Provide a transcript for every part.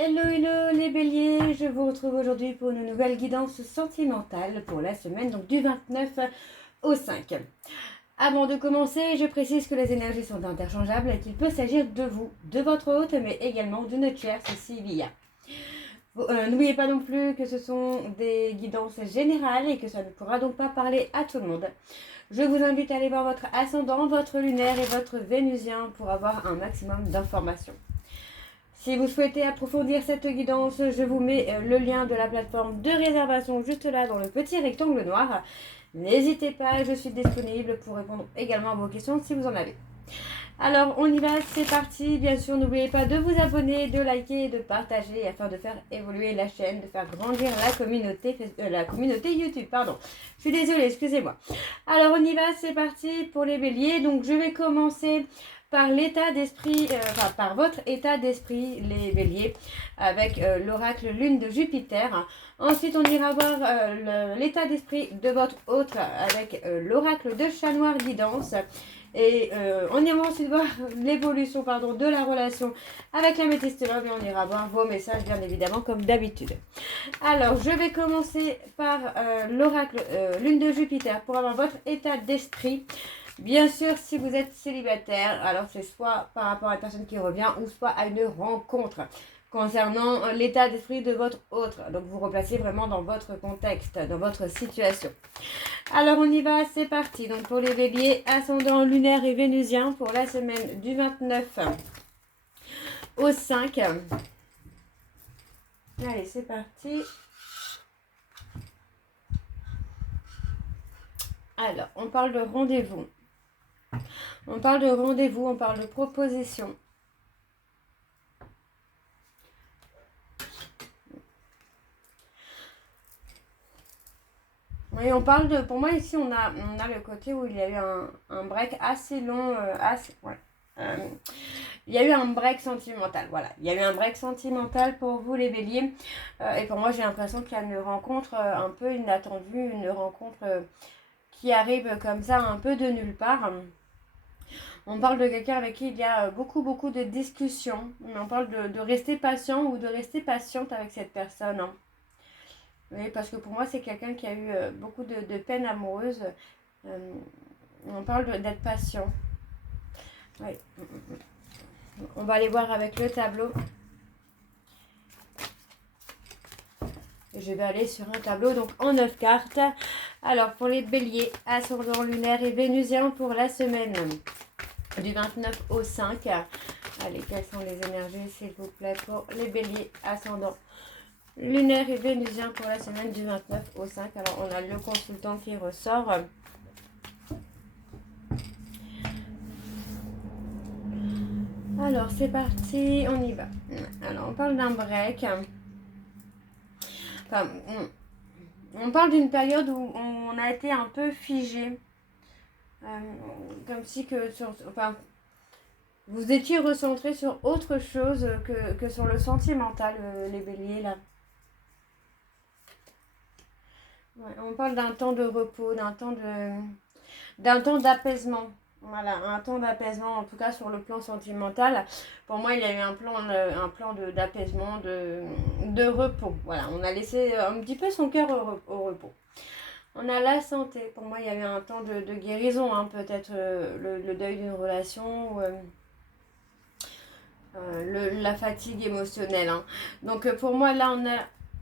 Hello, hello les béliers, je vous retrouve aujourd'hui pour une nouvelle guidance sentimentale pour la semaine donc du 29 au 5. Avant de commencer, je précise que les énergies sont interchangeables et qu'il peut s'agir de vous, de votre hôte, mais également de notre tierce s'il y a. N'oubliez pas non plus que ce sont des guidances générales et que ça ne pourra donc pas parler à tout le monde. Je vous invite à aller voir votre ascendant, votre lunaire et votre vénusien pour avoir un maximum d'informations. Si vous souhaitez approfondir cette guidance, je vous mets le lien de la plateforme de réservation juste là dans le petit rectangle noir. N'hésitez pas, je suis disponible pour répondre également à vos questions si vous en avez. Alors on y va, c'est parti. Bien sûr, n'oubliez pas de vous abonner, de liker et de partager afin de faire évoluer la chaîne, de faire grandir la communauté YouTube. Pardon, je suis désolée, excusez-moi. Alors on y va, c'est parti pour les béliers. Donc je vais commencer par l'état d'esprit, par votre état d'esprit, les béliers, avec l'oracle lune de Jupiter. Ensuite, on ira voir l'état d'esprit de votre hôte avec l'oracle de Chat Noir Guidance. Et on ira ensuite voir l'évolution de la relation avec la métiste love et on ira voir vos messages bien évidemment comme d'habitude. Alors, je vais commencer par l'oracle lune de Jupiter pour avoir votre état d'esprit. Bien sûr, si vous êtes célibataire, alors c'est soit par rapport à une personne qui revient ou soit à une rencontre concernant l'état d'esprit de votre autre. Donc, vous replacez vraiment dans votre contexte, dans votre situation. Alors, on y va, c'est parti. Donc, pour les béliers, ascendant lunaire et vénusien pour la semaine du 29 au 5. Allez, c'est parti. Alors, on parle de rendez-vous. On parle de rendez-vous, on parle de proposition. Oui, on parle de... Pour moi, ici, on a le côté où il y a eu un break assez long, il y a eu un break sentimental, voilà. Il y a eu un break sentimental pour vous, les béliers. Et pour moi, j'ai l'impression qu'il y a une rencontre un peu inattendue, une rencontre qui arrive comme ça, un peu de nulle part. On parle de quelqu'un avec qui il y a beaucoup de discussions. On parle de rester patient ou de rester patiente avec cette personne. Oui, parce que pour moi, c'est quelqu'un qui a eu beaucoup de peine amoureuse. On parle d'être patient. Oui. On va aller voir avec le tableau. Et je vais aller sur un tableau donc en 9 cartes. Alors, pour les béliers, ascendant lunaire et vénusien pour la semaine du 29 au 5. Allez, quelles sont les énergies, s'il vous plaît, pour les béliers, ascendant lunaire et vénusien pour la semaine du 29 au 5. Alors, on a le consultant qui ressort. Alors, c'est parti, on y va. Alors, on parle d'un break. Enfin, on parle d'une période où on a été un peu figé. Comme si que vous étiez recentré sur autre chose que sur le sentimental, les béliers, là. Ouais, on parle d'un temps de repos, d'un temps d'apaisement. Voilà, un temps d'apaisement, en tout cas sur le plan sentimental. Pour moi, il y a eu un plan d'apaisement, de repos. Voilà, on a laissé un petit peu son cœur au repos. On a la santé. Pour moi, il y a eu un temps de guérison, hein, peut-être le deuil d'une relation, la fatigue émotionnelle. Hein. Donc pour moi, là, on a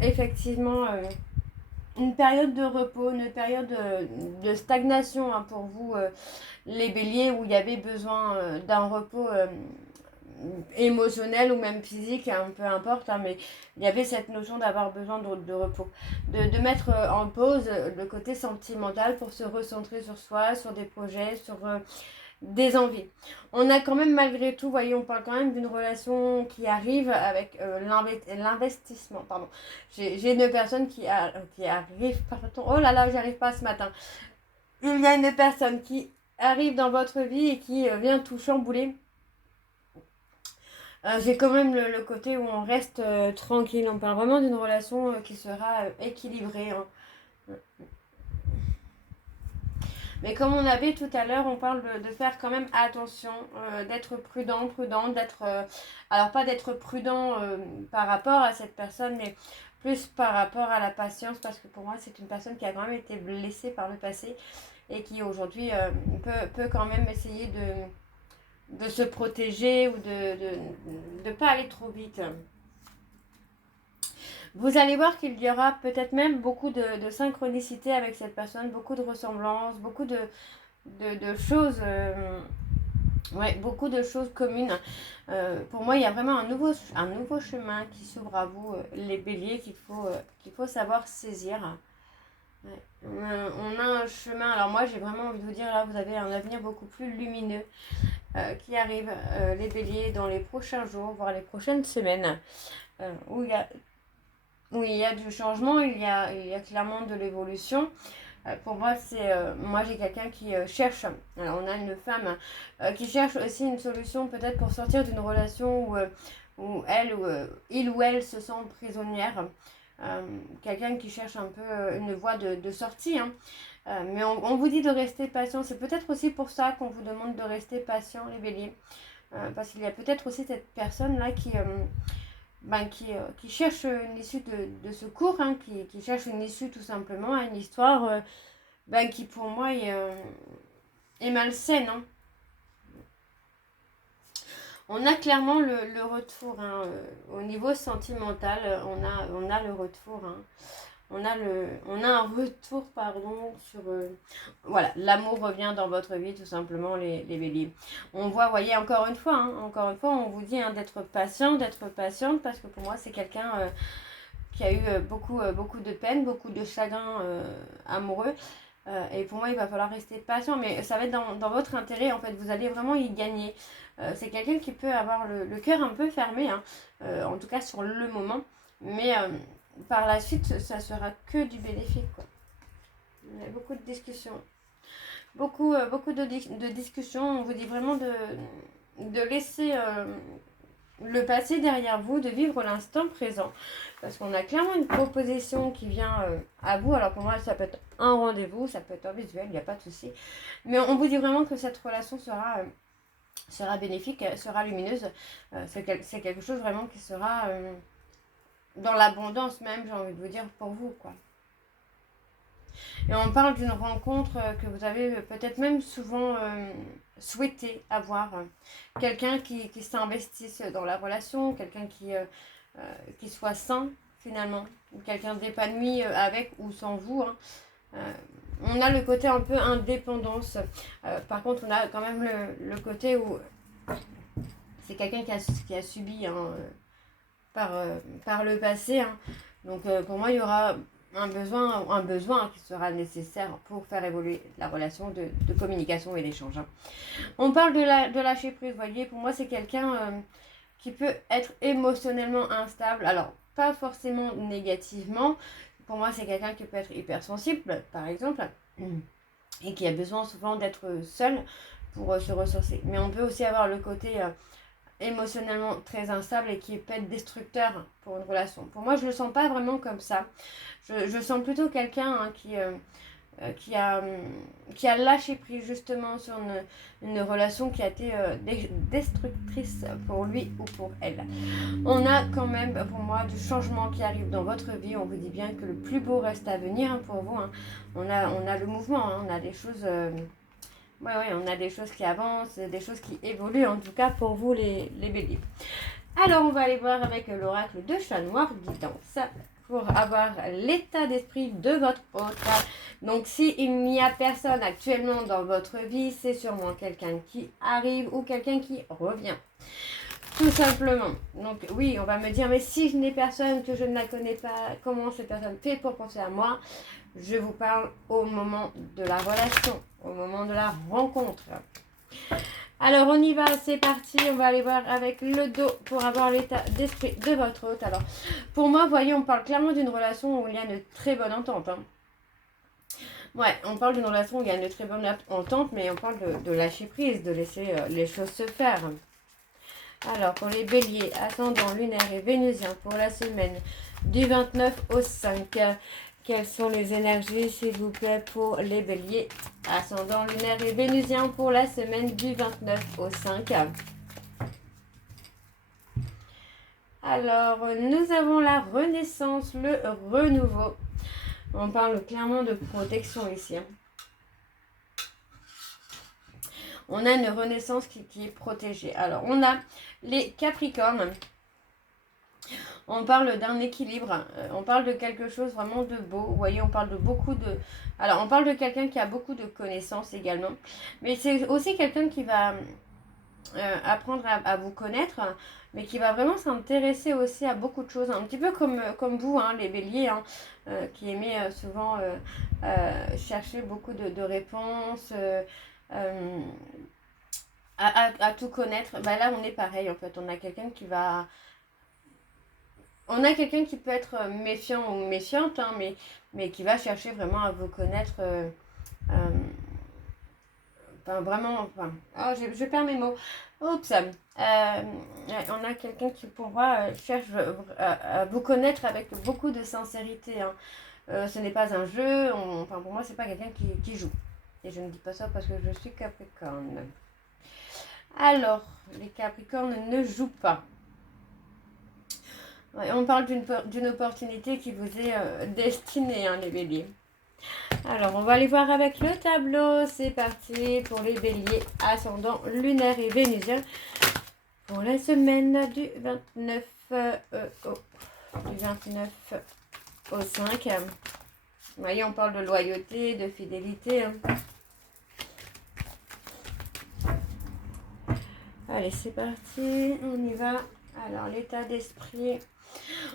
effectivement une période de repos, une période de stagnation hein, pour vous, les béliers, où il y avait besoin d'un repos émotionnel ou même physique, hein, peu importe, hein, mais il y avait cette notion d'avoir besoin de repos, de mettre en pause le côté sentimental pour se recentrer sur soi, sur des projets, sur des envies. On a quand même malgré tout, voyez, on parle quand même d'une relation qui arrive avec l'investissement, pardon. J'ai une personne qui arrive, pardon, oh là là, j'y arrive pas ce matin. Il y a une personne qui arrive dans votre vie et qui vient tout chambouler. J'ai quand même le côté où on reste tranquille. On parle vraiment d'une relation qui sera équilibrée. Hein. Mais comme on avait tout à l'heure, on parle de faire quand même attention, d'être prudent, d'être... alors pas d'être prudent par rapport à cette personne, mais plus par rapport à la patience, parce que pour moi, c'est une personne qui a quand même été blessée par le passé et qui aujourd'hui peut quand même essayer de se protéger ou de pas aller trop vite. Vous allez voir qu'il y aura peut-être même beaucoup de synchronicité avec cette personne, beaucoup de ressemblances, beaucoup de choses, ouais, beaucoup de choses communes. Pour moi, il y a vraiment un nouveau chemin qui s'ouvre à vous, les béliers, qu'il faut savoir saisir. Ouais. On a un chemin, alors moi j'ai vraiment envie de vous dire, là vous avez un avenir beaucoup plus lumineux qui arrive, les béliers, dans les prochains jours, voire les prochaines semaines, où il y a du changement, il y a clairement de l'évolution. Pour moi, moi j'ai quelqu'un qui cherche, alors on a une femme qui cherche aussi une solution peut-être pour sortir d'une relation où il ou elle se sent prisonnière. Quelqu'un qui cherche un peu une voie de sortie, hein. Mais on vous dit de rester patient. C'est peut-être aussi pour ça qu'on vous demande de rester patient, les béliers. Parce qu'il y a peut-être aussi cette personne-là qui cherche une issue de secours, hein, qui cherche une issue tout simplement à une histoire qui pour moi est malsaine, hein. On a clairement le retour, hein, au niveau sentimental, on a le retour, hein. On a un retour, pardon, sur... voilà, l'amour revient dans votre vie, tout simplement, les béliers. On voit, voyez, encore une fois, on vous dit, hein, d'être patiente, parce que pour moi, c'est quelqu'un qui a eu beaucoup de peine, beaucoup de chagrin amoureux. Et pour moi, il va falloir rester patient, mais ça va être dans votre intérêt, en fait, vous allez vraiment y gagner. C'est quelqu'un qui peut avoir le cœur un peu fermé, hein, en tout cas sur le moment, mais par la suite, ça sera que du bénéfique, quoi. Il y a beaucoup de discussions. Beaucoup de discussions. On vous dit vraiment de laisser le passé derrière vous, de vivre l'instant présent. Parce qu'on a clairement une proposition qui vient à vous. Alors pour moi, ça peut être un rendez-vous, ça peut être un visuel, il n'y a pas de souci. Mais on vous dit vraiment que cette relation sera bénéfique, sera lumineuse. C'est quelque chose vraiment qui sera dans l'abondance même, j'ai envie de vous dire, pour vous, quoi. Et on parle d'une rencontre que vous avez peut-être même souvent souhaité avoir. Quelqu'un qui s'investisse dans la relation, quelqu'un qui soit sain finalement, quelqu'un d'épanoui avec ou sans vous, hein. On a le côté un peu indépendance. Par contre, on a quand même le côté où c'est quelqu'un qui a subi, hein, par le passé, hein. Donc pour moi, il y aura un besoin qui sera nécessaire pour faire évoluer la relation de communication et d'échange, hein. On parle de lâcher prise, vous voyez, pour moi c'est quelqu'un qui peut être émotionnellement instable, alors pas forcément négativement, pour moi c'est quelqu'un qui peut être hypersensible par exemple, et qui a besoin souvent d'être seul pour se ressourcer. Mais on peut aussi avoir le côté émotionnellement très instable et qui peut être destructeur pour une relation. Pour moi, je le sens pas vraiment comme ça. Je sens plutôt quelqu'un, hein, qui a lâché prise justement sur une relation qui a été destructrice pour lui ou pour elle. On a quand même pour moi du changement qui arrive dans votre vie. On vous dit bien que le plus beau reste à venir, hein, pour vous, hein. On a le mouvement, hein, on a des choses... Oui, on a des choses qui avancent, des choses qui évoluent, en tout cas pour vous les béliers. Alors, on va aller voir avec l'oracle de Chat Noir Guidance pour avoir l'état d'esprit de votre hôte. Donc, s'il n'y a personne actuellement dans votre vie, c'est sûrement quelqu'un qui arrive ou quelqu'un qui revient. Tout simplement. Donc, oui, on va me dire, mais si je n'ai personne, que je ne la connais pas, comment cette personne fait pour penser à moi? Je vous parle au moment de la relation, au moment de la rencontre. Alors, on y va, c'est parti. On va aller voir avec le dos pour avoir l'état d'esprit de votre hôte. Alors, pour moi, vous voyez, on parle clairement d'une relation où il y a une très bonne entente, hein. Ouais, on parle d'une relation où il y a une très bonne entente, mais on parle de lâcher prise, de laisser les choses se faire. Alors, pour les béliers, ascendant lunaire et vénusien pour la semaine du 29 au 5, Quelles sont les énergies, s'il vous plaît, pour les béliers, ascendant lunaire et vénusien pour la semaine du 29 au 5? Alors, nous avons la renaissance, le renouveau. On parle clairement de protection ici. On a une renaissance qui est protégée. Alors, on a les Capricornes. On parle d'un équilibre, on parle de quelque chose vraiment de beau. Vous voyez, on parle de beaucoup de... Alors, on parle de quelqu'un qui a beaucoup de connaissances également. Mais c'est aussi quelqu'un qui va apprendre à vous connaître, mais qui va vraiment s'intéresser aussi à beaucoup de choses. Un petit peu comme vous, hein, les béliers, hein, qui aimez souvent chercher beaucoup de réponses, à tout connaître. Bah là, on est pareil, en fait. On a quelqu'un qui va... On a quelqu'un qui peut être méfiant ou méfiante, hein, mais qui va chercher vraiment à vous connaître. Enfin, vraiment. Enfin, oh, je perds mes mots. Oups. On a quelqu'un qui, pour moi, cherche à vous connaître avec beaucoup de sincérité. Hein. Ce n'est pas un jeu. Enfin, pour moi, c'est pas quelqu'un qui joue. Et je ne dis pas ça parce que je suis Capricorne. Alors, les Capricornes ne jouent pas. Ouais, on parle d'une opportunité qui vous est destinée, hein, les béliers. Alors, on va aller voir avec le tableau. C'est parti pour les béliers ascendant lunaire et vénusien pour la semaine du 29 au 5. Vous voyez, on parle de loyauté, de fidélité. Hein. Allez, c'est parti. On y va. Alors, l'état d'esprit...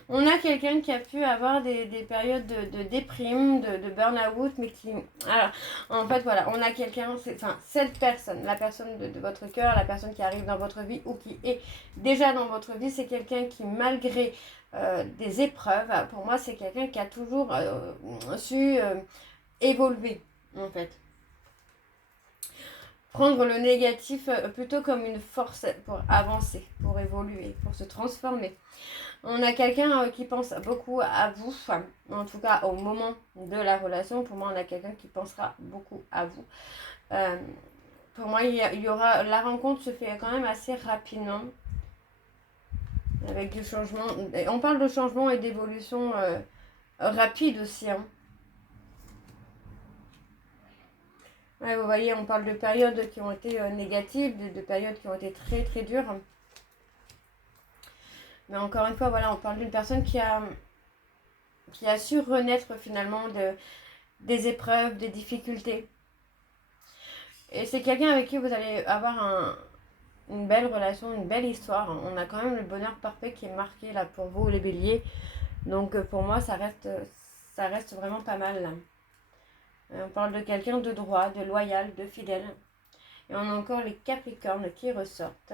On a quelqu'un qui a pu avoir des périodes de déprime, de burn-out, mais qui... Alors, en fait, voilà, on a quelqu'un, enfin, cette personne, la personne de votre cœur, la personne qui arrive dans votre vie ou qui est déjà dans votre vie, c'est quelqu'un qui, malgré des épreuves, pour moi, c'est quelqu'un qui a toujours su évoluer, en fait. Prendre le négatif plutôt comme une force pour avancer, pour évoluer, pour se transformer. On a quelqu'un qui pense beaucoup à vous, en tout cas au moment de la relation. Pour moi, on a quelqu'un qui pensera beaucoup à vous. Pour moi, il y aura... La rencontre se fait quand même assez rapidement, avec du changement. On parle de changement et d'évolution rapide aussi. Hein. Ouais, vous voyez, on parle de périodes qui ont été négatives, de périodes qui ont été très très dures. Mais encore une fois, voilà, on parle d'une personne qui a su renaître finalement des épreuves, des difficultés. Et c'est quelqu'un avec qui vous allez avoir une belle relation, une belle histoire. On a quand même le bonheur parfait qui est marqué là pour vous, les béliers. Donc pour moi, ça reste vraiment pas mal. Là. On parle de quelqu'un de droit, de loyal, de fidèle. Et on a encore les Capricornes qui ressortent.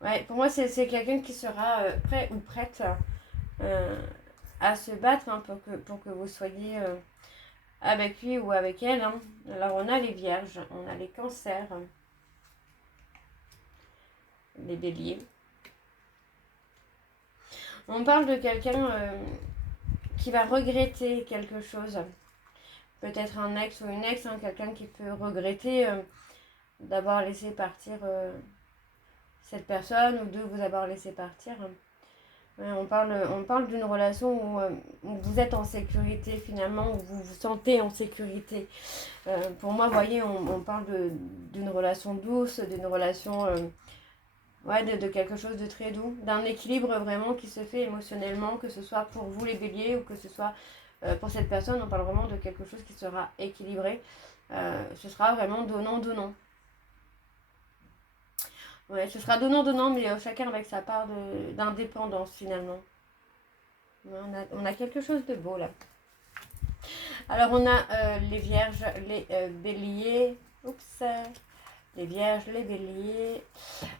Ouais, pour moi, c'est quelqu'un qui sera prêt ou prête à se battre hein, pour que vous soyez avec lui ou avec elle. Hein. Alors, on a les vierges, on a les cancers, les béliers. On parle de quelqu'un qui va regretter quelque chose. Peut-être un ex ou une ex, hein, quelqu'un qui peut regretter d'avoir laissé partir cette personne ou de vous avoir laissé partir. On parle d'une relation où vous êtes en sécurité finalement, où vous vous sentez en sécurité. Pour moi, vous voyez, on parle d'une relation douce, d'une relation... Ouais, de quelque chose de très doux, d'un équilibre vraiment qui se fait émotionnellement, que ce soit pour vous les béliers ou que ce soit pour cette personne, on parle vraiment de quelque chose qui sera équilibré. Ce sera vraiment donnant-donnant. Ouais, ce sera donnant-donnant, mais chacun avec sa part d'indépendance finalement. On a quelque chose de beau là. Alors on a les vierges, les béliers, oups, les vierges, les béliers,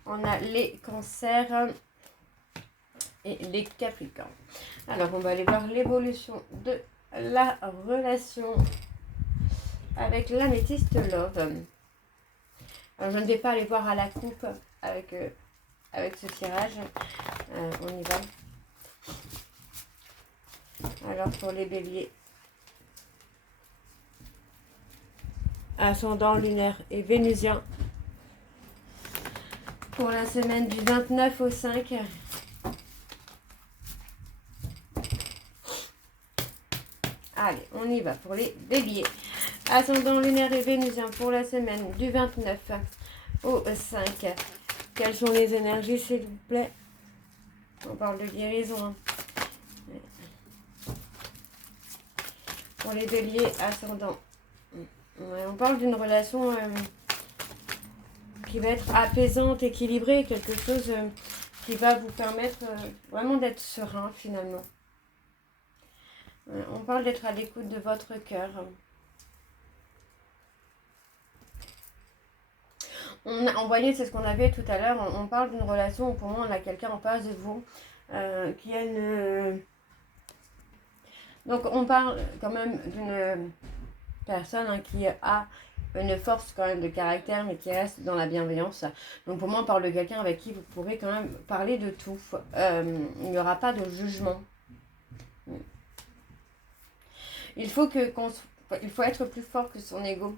on a les cancers et les capricornes. Alors, on va aller voir l'évolution de la relation avec l'améthyste love. Alors, je ne vais pas aller voir à la coupe avec ce tirage. On y va. Alors pour les béliers, ascendant lunaire et vénusien, pour la semaine du 29 au 5. Allez, on y va pour les béliers. Ascendant lunaire et vénusien pour la semaine du 29 au 5. Quelles sont les énergies, s'il vous plaît? On parle de guérison. Hein. Pour les béliers, ascendant. Ouais, on parle d'une relation qui va être apaisante, équilibrée, quelque chose qui va vous permettre vraiment d'être serein finalement. On parle d'être à l'écoute de votre cœur. On voyait, c'est ce qu'on avait tout à l'heure, on parle d'une relation où pour moi on a quelqu'un en face de vous qui a une... Donc on parle quand même d'une personne qui a une force quand même de caractère mais qui reste dans la bienveillance. Donc pour moi on parle de quelqu'un avec qui vous pourrez quand même parler de tout. Il n'y aura pas de jugement. Il faut être plus fort que son ego.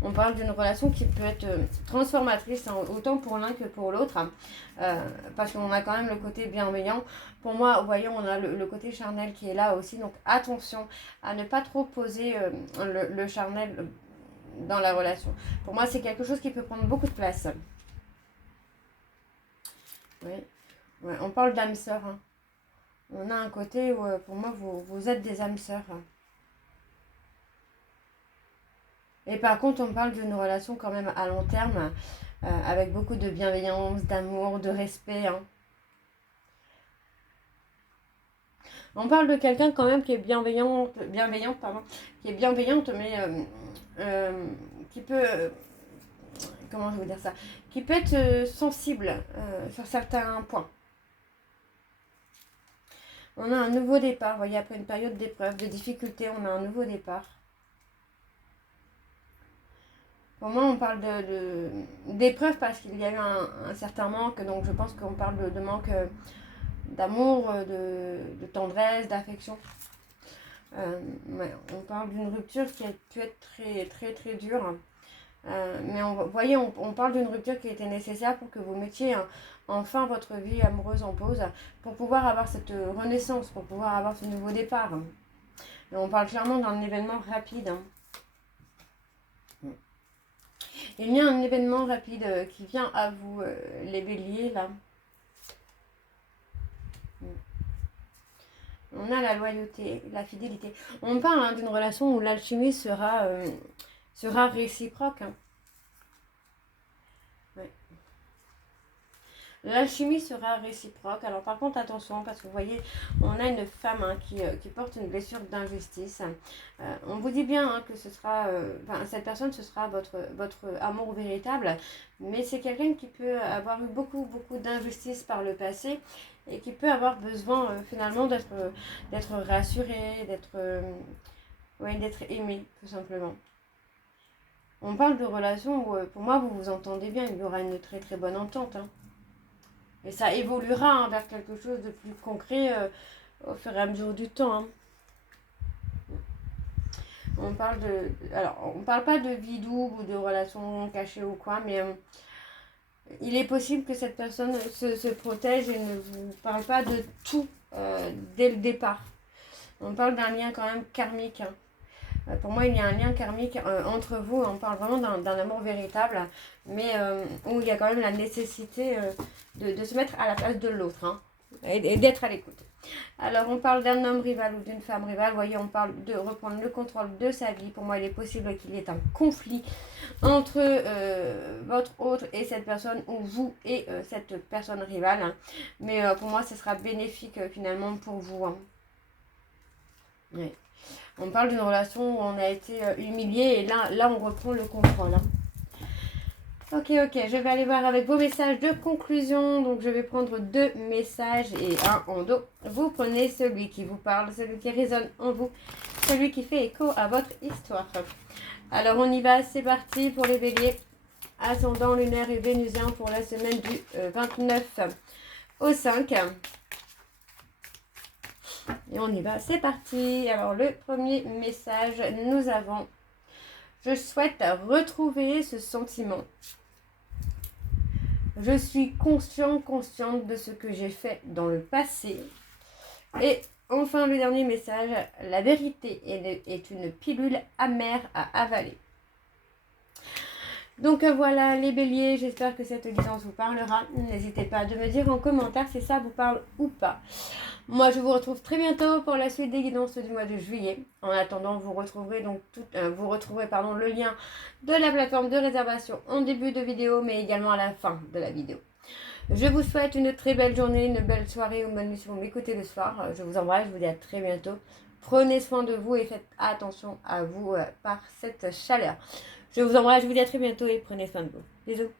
On parle d'une relation qui peut être transformatrice, hein, autant pour l'un que pour l'autre, hein, parce qu'on a quand même le côté bienveillant. Pour moi, vous voyez, on a le côté charnel qui est là aussi, donc attention à ne pas trop poser le charnel dans la relation. Pour moi, c'est quelque chose qui peut prendre beaucoup de place. Oui. Ouais, on parle d'âme sœur. Hein. On a un côté où, pour moi, vous êtes des âmes sœurs. Hein. Et par contre, on parle d'une relation quand même à long terme, avec beaucoup de bienveillance, d'amour, de respect. Hein. On parle de quelqu'un quand même qui est bienveillante, qui est bienveillante, mais qui peut, comment je vais vous dire ça, qui peut être sensible sur certains points. On a un nouveau départ, vous voyez, après une période d'épreuve, de difficulté, on a un nouveau départ. Pour moi, on parle d'épreuve parce qu'il y a eu un certain manque, donc je pense qu'on parle de manque d'amour, de tendresse, d'affection. Ouais, on parle d'une rupture qui a pu être très très très dure. Mais vous voyez, on parle d'une rupture qui était nécessaire pour que vous mettiez enfin votre vie amoureuse en pause, pour pouvoir avoir cette renaissance, pour pouvoir avoir ce nouveau départ. Et on parle clairement d'un événement rapide. Hein. Il y a un événement rapide qui vient à vous, les béliers, là. On a la loyauté, la fidélité. On parle d'une relation où l'alchimie sera réciproque. Hein. Ouais. L'alchimie sera réciproque. Alors par contre, attention, parce que vous voyez, on a une femme qui porte une blessure d'injustice. On vous dit bien hein, que ce sera, cette personne, ce sera votre amour véritable. Mais c'est quelqu'un qui peut avoir eu beaucoup d'injustice par le passé et qui peut avoir besoin finalement d'être rassuré, d'être aimé, tout simplement. On parle de relations où, pour moi, vous vous entendez bien. Il y aura une très très bonne entente. Hein. Et ça évoluera hein, vers quelque chose de plus concret au fur et à mesure du temps. Hein. On parle on parle pas de vie double ou de relations cachées ou quoi, mais il est possible que cette personne se protège et ne vous parle pas de tout dès le départ. On parle d'un lien quand même karmique. Hein. Pour moi, il y a un lien karmique entre vous. On parle vraiment d'un amour véritable, mais où il y a quand même la nécessité de se mettre à la place de l'autre hein, et d'être à l'écoute. Alors, on parle d'un homme rival ou d'une femme rivale. Vous voyez, on parle de reprendre le contrôle de sa vie. Pour moi, il est possible qu'il y ait un conflit entre votre autre et cette personne, ou vous et cette personne rivale. Hein. Mais pour moi, ce sera bénéfique finalement pour vous. Hein. Ouais. On parle d'une relation où on a été humilié et là on reprend le contrôle. Hein. Ok, je vais aller voir avec vos messages de conclusion. Donc je vais prendre 2 messages et un en dos. Vous prenez celui qui vous parle, celui qui résonne en vous, celui qui fait écho à votre histoire. Alors on y va, c'est parti pour les béliers. Ascendant lunaire et vénusien pour la semaine du 29 au 5. Et on y va, c'est parti. Alors le premier message, nous avons: je souhaite retrouver ce sentiment. Je suis consciente de ce que j'ai fait dans le passé. Et enfin le dernier message, la vérité est une pilule amère à avaler. Donc voilà les béliers, j'espère que cette guidance vous parlera. N'hésitez pas de me dire en commentaire si ça vous parle ou pas. Moi je vous retrouve très bientôt pour la suite des guidances du mois de juillet. En attendant, vous retrouverez donc le lien de la plateforme de réservation en début de vidéo, mais également à la fin de la vidéo. Je vous souhaite une très belle journée, une belle soirée ou bonne nuit si vous m'écoutez le soir. Je vous embrasse, je vous dis à très bientôt. Prenez soin de vous et faites attention à vous par cette chaleur. Je vous embrasse, je vous dis à très bientôt et prenez soin de vous. Bisous.